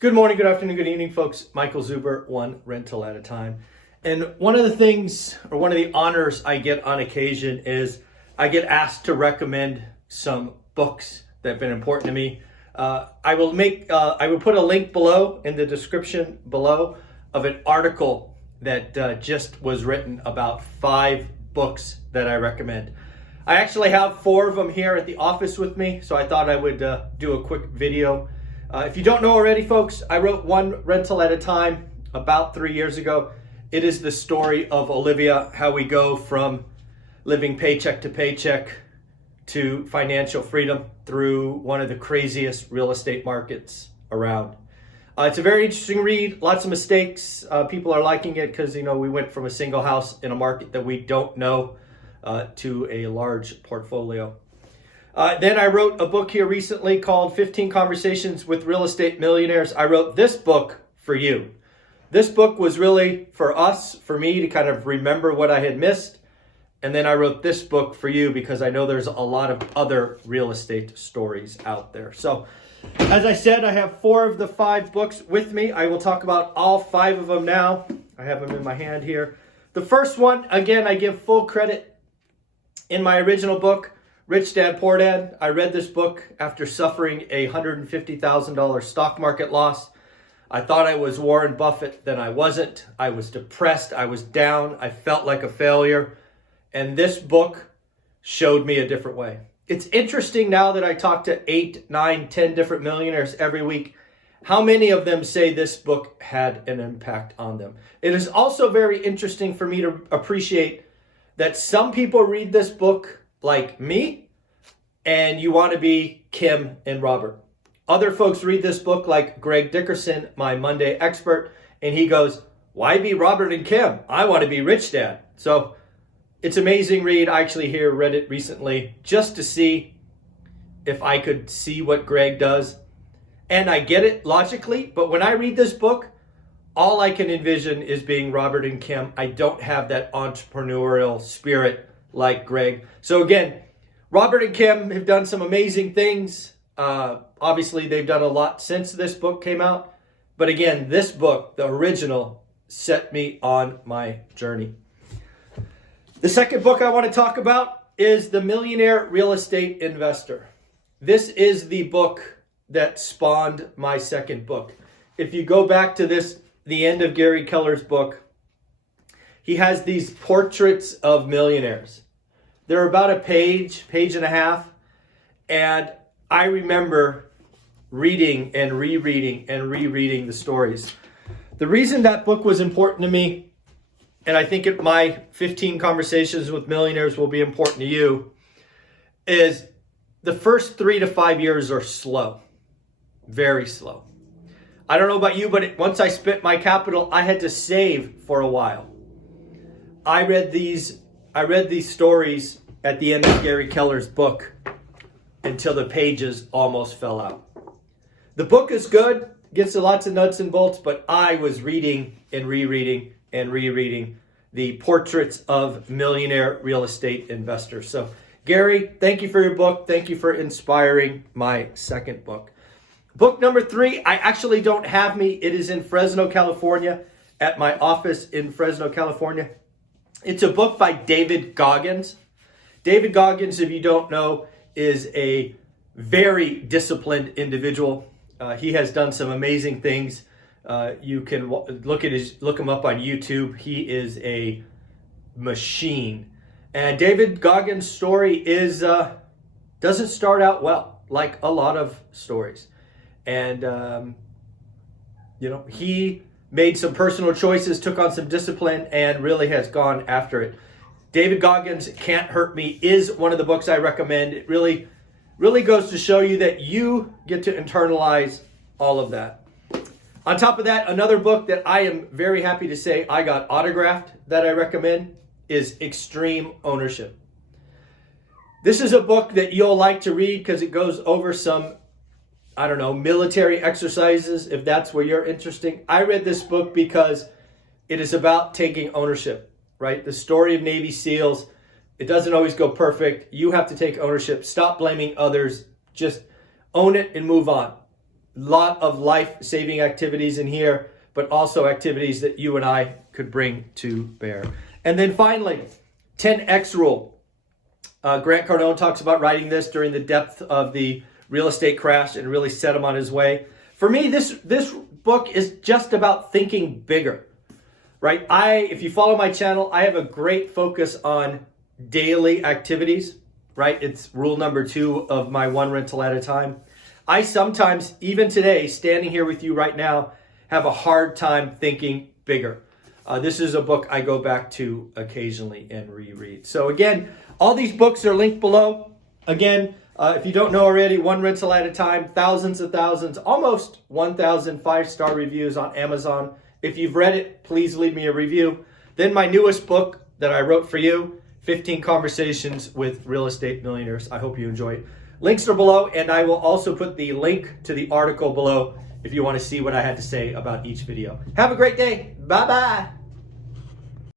Good morning, good afternoon, good evening, folks. Michael Zuber, one rental at a time. And one of the things, or one of the honors I get on occasion is I get asked to recommend some books that have been important to me. I will put a link below in the description below of an article that just was written about 5 books that I recommend. I actually have 4 of them here at the office with me, so I thought I would do a quick video. If you don't know already, folks, I wrote One Rental at a Time about 3 years ago. It is the story of Olivia, how we go from living paycheck to paycheck to financial freedom through one of the craziest real estate markets around. It's a very interesting read, lots of mistakes. People are liking it because, we went from a single house in a market that we don't know to a large portfolio. Then I wrote a book here recently called 15 Conversations with Real Estate Millionaires. I wrote this book for you. This book was really for me to kind of remember what I had missed. And then I wrote this book for you because I know there's a lot of other real estate stories out there. So as I said, I have 4 of the 5 books with me. I will talk about all 5 of them now. I have them in my hand here. The first one, again, I give full credit in my original book, Rich Dad, Poor Dad. I read this book after suffering a $150,000 stock market loss. I thought I was Warren Buffett, then I wasn't. I was depressed, I was down, I felt like a failure. And this book showed me a different way. It's interesting now that I talk to 8, 9, 10 different millionaires every week, how many of them say this book had an impact on them. It is also very interesting for me to appreciate that some people read this book like me, and you want to be Kim and Robert. Other folks read this book like Greg Dickerson, my Monday expert, and he goes, why be Robert and Kim? I want to be Rich Dad. So it's an amazing read. I actually read it recently just to see if I could see what Greg does. And I get it logically, but when I read this book, all I can envision is being Robert and Kim. I don't have that entrepreneurial spirit like Greg. So again, Robert and Kim have done some amazing things. Obviously, they've done a lot since this book came out. But again, this book, the original, set me on my journey. The second book I want to talk about is The Millionaire Real Estate Investor. This is the book that spawned my second book. If you go back to the end of Gary Keller's book, he has these portraits of millionaires. They're about a page and a half. And I remember reading and rereading the stories. The reason that book was important to me, and I think my 15 Conversations with Millionaires will be important to you, is the first 3 to 5 years are slow. Very slow. I don't know about you, but once I spent my capital, I had to save for a while. I read these stories at the end of Gary Keller's book until the pages almost fell out. The book is good, gets lots of nuts and bolts, but I was reading and rereading the portraits of millionaire real estate investors. So Gary, thank you for your book. Thank you for inspiring my second book. Book number 3, I actually don't have me. It is in Fresno, California, at my office in Fresno, California. It's a book by David Goggins. David Goggins, if you don't know, is a very disciplined individual. He has done some amazing things. You can look him up on YouTube. He is a machine. And David Goggins' story doesn't start out well, like a lot of stories. And he made some personal choices, took on some discipline, and really has gone after it. David Goggins' Can't Hurt Me is one of the books I recommend. It really goes to show you that you get to internalize all of that. On top of that, another book that I am very happy to say I got autographed that I recommend is Extreme Ownership. This is a book that you'll like to read because it goes over some, military exercises, if that's where you're interested. I read this book because it is about taking ownership, right? The story of Navy SEALs. It doesn't always go perfect. You have to take ownership. Stop blaming others. Just own it and move on. lot of life-saving activities in here, but also activities that you and I could bring to bear. And then finally, 10X rule. Grant Cardone talks about writing this during the depth of the real estate crash and really set him on his way. For me, this book is just about thinking bigger, right? If you follow my channel, I have a great focus on daily activities, right? It's rule number 2 of my one rental at a time. I sometimes, even today, standing here with you right now, have a hard time thinking bigger. This is a book I go back to occasionally and reread. So again, all these books are linked below. Again, if you don't know already, One Rental at a Time, thousands and thousands, almost 1,000 5-star reviews on Amazon. If you've read it, please leave me a review. Then my newest book that I wrote for you, 15 Conversations with Real Estate Millionaires. I hope you enjoy it. Links are below, and I will also put the link to the article below if you want to see what I had to say about each video. Have a great day. Bye-bye.